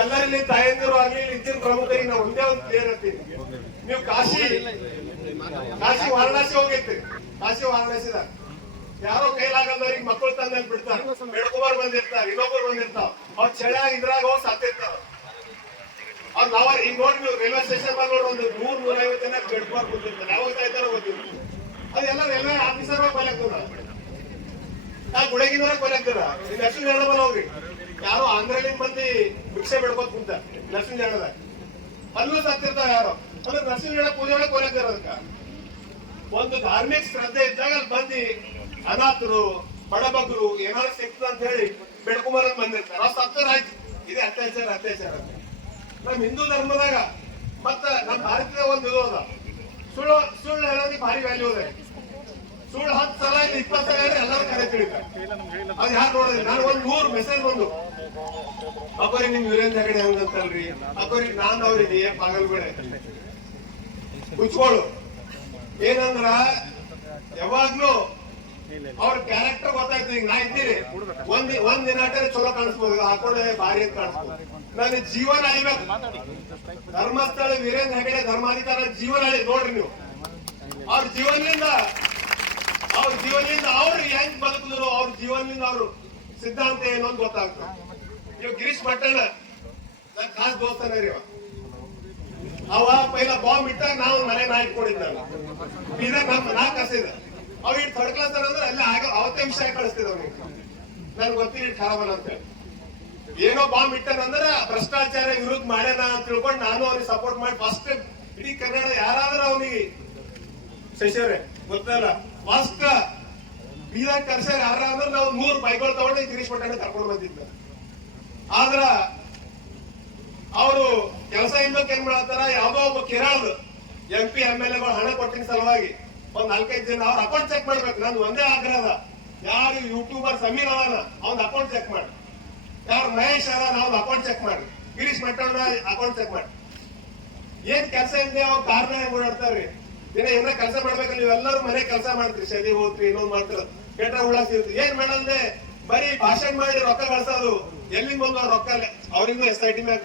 ನೀವೆಲ್ಲರಲ್ಲಿ ತಾಯಂದಿರು ಆಗ್ಲಿ ಇದ್ದಿನ ಪ್ರಮುಖರಿಗೆ ನಾವು ಒಂದೇ ಒಂದು ಕ್ಲಿಯರ್ ಇರ್ತೀನಿ. ನೀವು ಕಾಶಿ ವಾರಣಾಸಿ ಹೋಗೈತಿ, ಕಾಶಿ ವಾರಣಾಸಿದಾಗ ಯಾರೋ ಕೈಲಾಗದವ್ರಿಗೆ ಮಕ್ಕಳು ತಂದಲ್ಲಿ ಬಿಡ್ತಾರೆ, ಬೆಳ್ಕೊಬಾರ್ ಬಂದಿರ್ತಾರೆ, ಇನ್ನೊಬ್ಬರು ಬಂದಿರ್ತಾವ, ಅವ್ರ ಚಳಿ ಇದ್ರಾಗ ಹೋಗಿ ಸತ್ತಿರ್ತಾರ. ಅವ್ರು ನಾವ ಈಗ ನೋಡಿ ನೀವು ರೈಲ್ವೆ ಸ್ಟೇಷನ್ ಬಂದ್ ನೋಡಿ ಒಂದು 100-150 ಜನ ಬೆಳ್ಕೊಬಾರ್ ಬಂದಿರ್ತಾರೆ, ಯಾವಾಗ ಸಾಯ್ತಾರ ಗೊತ್ತಿಲ್ಲ. ಅದೆಲ್ಲ ರೈಲ್ವೆ ಆಫೀಸರ್ ಕೊಯ್ಲಾಗ್ತದ, ನಾ ಗುಡಗಿನವರ ಕೊಯ್ಲಾಗ್ತದ. ಲಕ್ಷ್ಮೀ ನಾರಾಯಣ ಹೋಗ್ರಿ, ಯಾರೋ ಆಂಧ್ರಲಿಂದ ಮಂದಿ ಭಿಕ್ಷೆ ಬೆಳ್ಕೋತ್ ಕುಂತ ಲಕ್ಷ್ಮೀ ನಾರಾಯಣದಾಗ ಅಲ್ಲೂ ಸತ್ತಿರ್ತಾವ ಯಾರೋ. ಅಂದ್ರೆ ನರಸಿಂಹ ನಾರಾಯಣ ಪೂಜೆ ಒಳಗೆ ಕೊಯ್ಲಾಗ್ತಾರ. ಅದಕ್ಕ ಒಂದು ಧಾರ್ಮಿಕ ಶ್ರದ್ಧೆ ಇದ್ದಾಗ ಅಲ್ಲಿ ಬಂದು ಅನಾಥರು ಬಡಬಗ್ರು ಏನಾದ್ರು ಸಿಕ್ತದ ಅಂತ ಹೇಳಿ ಬೆಳ್ಕೊಂಬರ ಬಂದಿರ್ತಾರೆ. ಅವ್ರು ಸತ್ತರ ಆಯ್ತು, ಇದೇ ಅತ್ಯಾಚಾರ ಅಂತ. ನಮ್ ಹಿಂದೂ ಧರ್ಮದಾಗ ಮತ್ತ ನಮ್ ಭಾರತದ ಒಂದು ಇದು ಅದ, ಸುಳ್ಳು ಹೇಳೋದಕ್ಕೆ ಭಾರಿ ವ್ಯಾಲ್ಯೂ ಇದೆ. ಸುಳ್ಳು 10 ಸಲ 20 ಸಲ ಎಲ್ಲರೂ ಕರೆ ತಿಳಿತಾರೆ. ಅದ್ ಯಾರು ನೋಡೋದಿಲ್ಲ. ನಾನು ಒಂದು 100 ಮೆಸೇಜ್ ಬಂದು ಅಬ್ಬರಿಗೆ ನಿಮ್ ವೀರೇಂದ್ರ ಹೆಗಡೆ ಹಂಗಂತಲ್ರಿ, ಅಬ್ಬರಿಗೆ ನಾನ್ ಅವ್ರಿಗೆ ಪಾಗಲ್ಬೇಡ ಕುಚ್ಕೊಳ್ಳು. ಏನಂದ್ರ ಯಾವಾಗ್ಲೂ ಅವ್ರ ಕ್ಯಾರೆಕ್ಟರ್ ಗೊತ್ತಾಯ್ತು. ಈಗ ನಾ ಇದ್ದೀರಿ ಒಂದ್ ದಿನ ಚಲೋ ಕಾಣಿಸ್ಬೋದು, ಹಾಕೊಂಡೆ ಭಾರಿ ಅಂತ ಕಾಣಿಸ್ಬೋದು. ನನ್ನ ಜೀವನ ಅಳಿಬೇಕು. ಧರ್ಮಸ್ಥಳ ವೀರೇಂದ್ರ ಹೆಗಡೆ ಧರ್ಮಾಧಿಕಾರ ಜೀವನ ಅಳಿ ನೋಡ್ರಿ ನೀವು. ಅವ್ರ ಜೀವನದಿಂದ ಅವ್ರು ಹೆಂಗ್ ಬದುಕಿದ್ರು, ಅವ್ರ ಜೀವನದಿಂದ ಅವ್ರು ಸಿದ್ಧಾಂತ ಏನು ಅಂತ ಗೊತ್ತಾಗ್ತದೆ. ನೀವು ಗಿರೀಶ್ ಪಟ್ಟಣ ನನ್ ಖಾಸ್ ದೋಸ್ತನ ರೀ. ಅವ ಪೈಲ ಬಾಂಬ್ ಇಟ್ಟಾಗ ನಾವು ಮನೆ ನಾ ಇಟ್ಕೊಂಡಿದ್ದ ನಾ ಕಸಿದ ಅವ್ ಇಟ್ ತಡ್ಕಲತ್ತಾರ ಅಂದ್ರೆ ಅಲ್ಲಿ ಅವತ್ತೇ ವಿಷಯ ಕಳಿಸ್ತಿದ್ ಅವ್ನಿಗೆ. ನನ್ಗೆ ಗೊತ್ತಿಲ್ಲ ಇಟ್ ಖರಾಬಲ್ಲ ಅಂತ ಹೇಳಿ. ಏನೋ ಬಾಂಬ್ ಇಟ್ಟನಂದ್ರ ಭ್ರಷ್ಟಾಚಾರ ವಿರುದ್ಧ ಮಾಡ್ಯಾನ ಅಂತ ತಿಳ್ಕೊಂಡು ನಾನು ಅವ್ನಿಗೆ ಸಪೋರ್ಟ್ ಮಾಡಿ ಫಸ್ಟ್ ಇಡೀ ಕನ್ನಡ ಯಾರಾದ್ರೂ ಅವನಿಗೆ ಶಶಿಯವ್ರೆ ಗೊತ್ತಲ್ಲ ಫಸ್ಟ್ ಬೀದಾಗ ಕರ್ಸ್ಯಾರ ಯಾರ ಅಂದ್ರೆ ನಾವು 100 ಬೈಕ್ಗಳು ತಗೊಂಡು ಗಿರೀಶ್ ಪಟ್ಟಣ ಕರ್ಕೊಂಡು ಬಂದಿದ್ದ. ಆದ್ರ ಅವರು ಕೆಲಸ ಇಲ್ಲೋಕ್ ಏನ್ ಮಾಡತ್ತಾರ, ಯಾವ್ದೋ ಒಬ್ಬ ಕೇರಳದ MP MLA ಹಣ ಕೊಟ್ಟಿನ ಸಲುವಾಗಿ ಒಂದ್ 4-5 ಜನ ಅವ್ರ ಅಕೌಂಟ್ ಚೆಕ್ ಮಾಡ್ಬೇಕು. ನಂದು ಒಂದೇ ಆಗ್ರಹ ಅದ, ಯಾರು ಯೂಟ್ಯೂಬರ್ ಸಮೀರ್ ಅವನ ಅವ್ನ ಅಕೌಂಟ್ ಚೆಕ್ ಮಾಡಿ, ಯಾರು ಮಹೇಶ್ ಅದ ಅವ್ನ ಅಕೌಂಟ್ ಚೆಕ್ ಮಾಡಿ, ಗಿರೀಶ್ ಪಟ್ಟಣ ಅಕೌಂಟ್ ಚೆಕ್ ಮಾಡಿ. ಏನ್ ಕೆಲಸ ಇಲ್ಲದೆ ಅವ್ರ ಕಾರಣ ಹೆಂಗ್ ಓಡಾಡ್ತಾರ್ರಿ. ದಿನ ಏನ ಕೆಲಸ ಮಾಡ್ಬೇಕು, ನೀವೆಲ್ಲರೂ ಮನೆ ಕೆಲಸ ಮಾಡ್ತೀರಿ, ಶದಿ ಹೋಗ್ತೀರಿ, ಇನ್ನೊಂದ್ ಮಾಡ್ತೀರ, ಕೆಟ್ಟ ಉಳಾಸ್ತಿರ್ತೀರಿ. ಏನ್ ಮಾಡಲ್ದೆ ಬರೀ ಭಾಷಣ ಮಾಡಿ ರೊಕ್ಕ ಗಳಿಸೋದು. ಎಲ್ಲಿಂದ ಬಂದು ಅವ್ರ ರೊಕ್ಕ ಅವ್ರಿಂದ SIT ಮ್ಯಾಗ